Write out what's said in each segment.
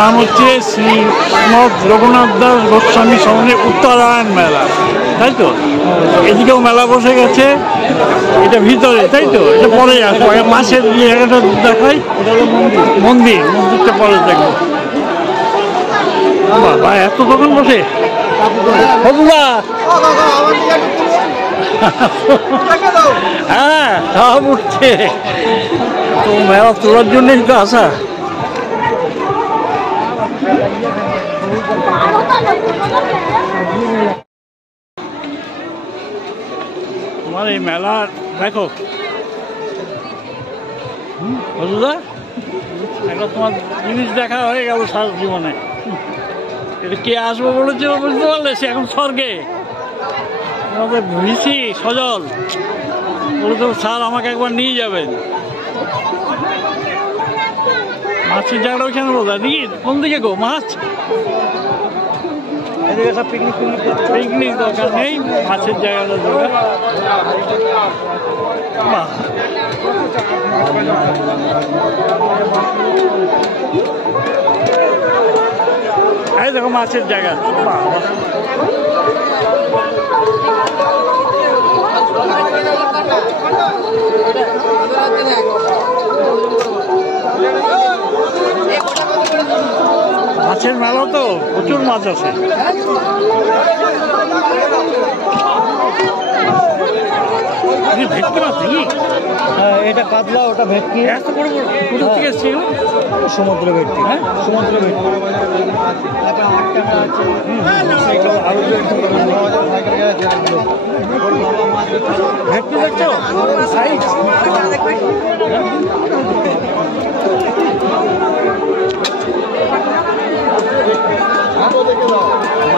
নাম হচ্ছে শ্রীমৎ রঘুনাথ দাস গোস্বামী সরণের উত্তরায়ণ মেলা, তাই তো? এদিকেও মেলা বসে গেছে, এটা ভিতরে, তাই তো? এটা পরে আসবো, মাছের জায়গাটা দেখাই। মন্দির, মন্দিরটা পরে দেখবো। বাবা, এত দোকান বসে। হ্যাঁ, সব উঠছে তো, মেলা তোলার জন্যই তো আসা। তোমার এই মেলা দেখো বুঝলা, একটা তোমার জিনিস দেখা হয়ে গেল সারা জীবনে। এটা কে আসবো বলেছিল বুঝতে পারলে? সে এখন স্বর্গে। আমাদের ভিসি সজল বলেছিল স্যার আমাকে একবার নিয়ে যাবেন। মাছের জায়গাটা ওইখানে বোঝা নাকি? কোন দিকে গো মাছ? এদিকে সব পিকনিক দরকার নেই, মাছের জায়গাটা দরকার। বাহ, এই দেখো মাছের জায়গা। মাছের মেলা তো, প্রচুর মাছ আছে। ভেটকি মাছ নাকি? এটা কাতলা, ওটা ভেটকি। এত বড় বড় কোথা থেকে এসছে? সমুদ্র ভেটকি। হ্যাঁ, সমুদ্র ভেটকি। ভেটকি দেখছো সাইজ?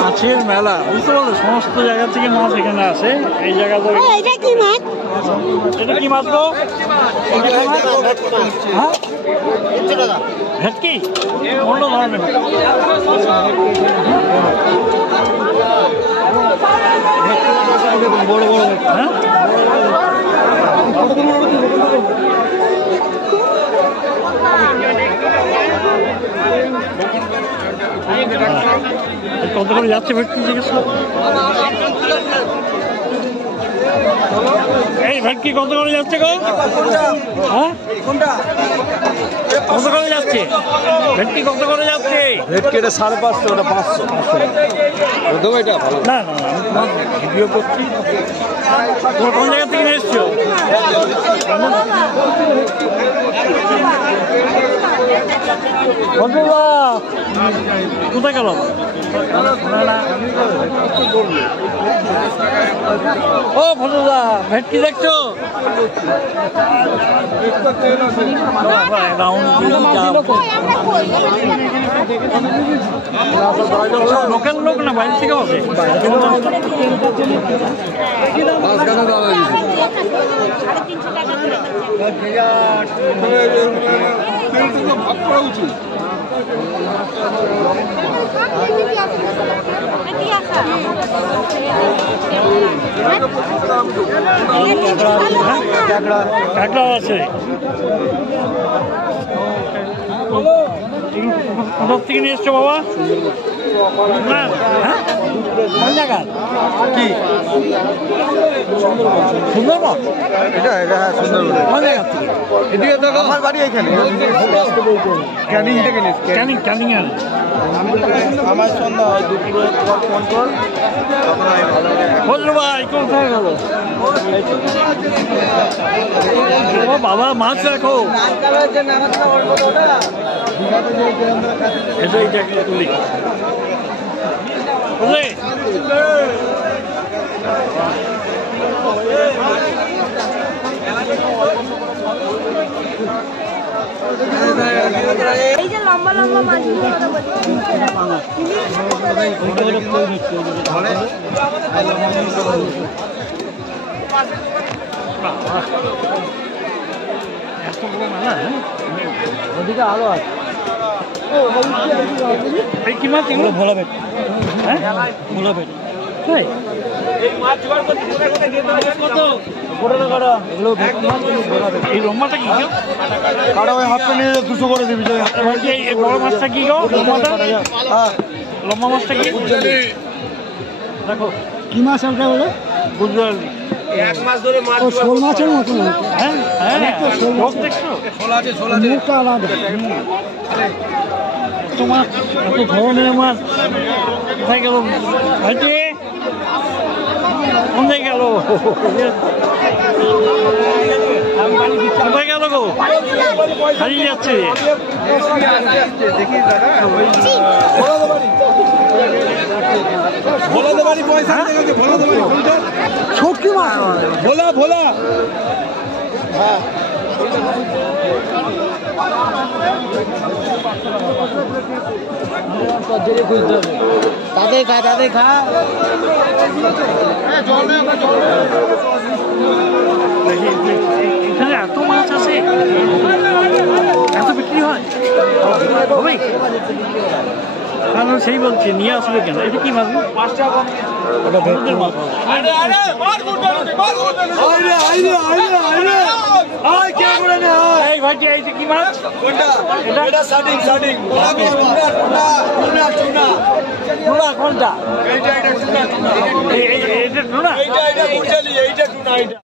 মাছের মেলা, বুঝতে পারলো? সমস্ত জায়গা থেকে মাছ এখানে আসে। এই জায়গাটা এটা কি মাছ? এটা কি মাছ গো? ভেটকি অন্য ধরনের। বড় বড়। হ্যাঁ, কত করে যাচ্ছে ভেটকি জিজ্ঞেস? এই ভেটকি কত করে যাচ্ছে গো? হ্যাঁ, কত করে যাচ্ছে ভেটকি? কত করে যাচ্ছে ভেটকি? এটা 550, ওটা 500। না না, আমি ভিডিও করছি। তোমার কোন জায়গা থেকে এসছো? কোথায় গেল? ও ফজলদা, ভেটকি দেখছো? লোকাল লোক না বাইরে থেকে আসে? ভাগ করা উচিত। কাঁকড়া আছে। কোথা থেকে নিয়ে এসছো বাবা? না, কোন জায়গা? কি সুন্দরবন? এটা সুন্দরবন। কোন জায়গা? এদিকে দেখো, আমার বাড়ি এখানে। ক্যানিং থেকে নিয়েছি। ক্যানিং এর আমার সন্ধ্যা হয়, দুপুরে ফোন কর। বললো ভাই কোথায় গেল? ও বাবা, মাছ রাখো। এটাই তুলি বুঝলি? এই যে লম্বা লম্বা মাছগুলো এত বড় মেলা। ওদিকে আরো আছে। এই কি মাছ? এগুলো ভোলা ভেট। হ্যাঁ, ভোলা ভেট। তাই এই লম্বাটা কি গো? কাটা ওই হাফ নিয়ে 200 করে দিবি এই বড় মাছটা কি গো? লম্বাটা লম্বা মাছটা কি দেখো কি মাছ ওটা বলে? গুজরালি। ও শোল মাছের মতন। হ্যাঁ হ্যাঁ সব দেখছো মুখটা আলাদা। তোমার এত ধরনের মাছ কোথায় গেল ভাইটি? কোথায় গেল? কোথায় গেল গো? হারিয়ে যাচ্ছে। ছোটকি মাছ। ভোলা ভোলা তাদের খা তাদের খা। এখানে এত মাছ আছে, এত বিক্রি হয় হবে? সেই বলছি নিয়ে আসবে কেন? এটা কি মাছ? ওটা ভেতরের মাছ। এই ভাইটি এইটা কি মাছ? কোনটা এটা টুনা? এইটা